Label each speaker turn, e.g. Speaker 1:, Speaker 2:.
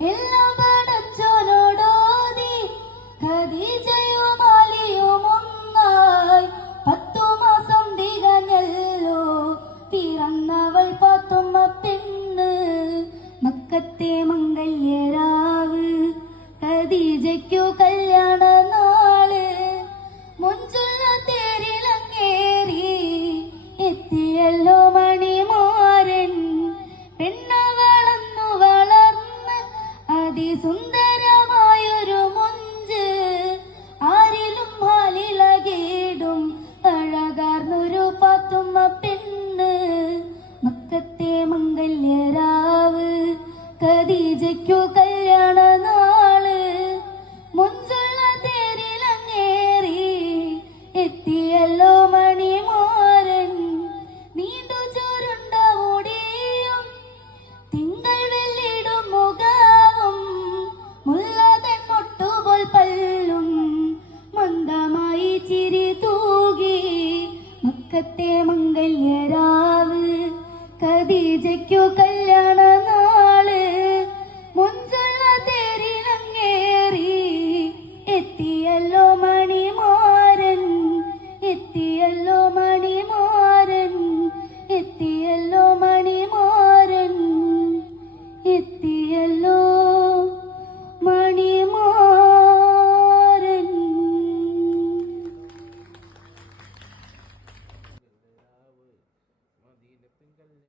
Speaker 1: Yeah. സുന്ദരമായൊരു മുഞ്ച് ആരിലും പാലിളകേടും അഴകാർന്നൊരു പാത്തുമ്മ പെണ്ണ് മക്കത്തെ മംഗല്യരാവ് കദീജയ്ക്കു കൽ ലോകത്തെ മംഗല്യരാവ് കദീജയ്ക്കു കല്യാണ നാൾ മുഞ്ചുള്ള തേരിലങ്ങേറി എത്തിയല്ലോ മണിമാരൻ എത്തിയല്ലോ മണി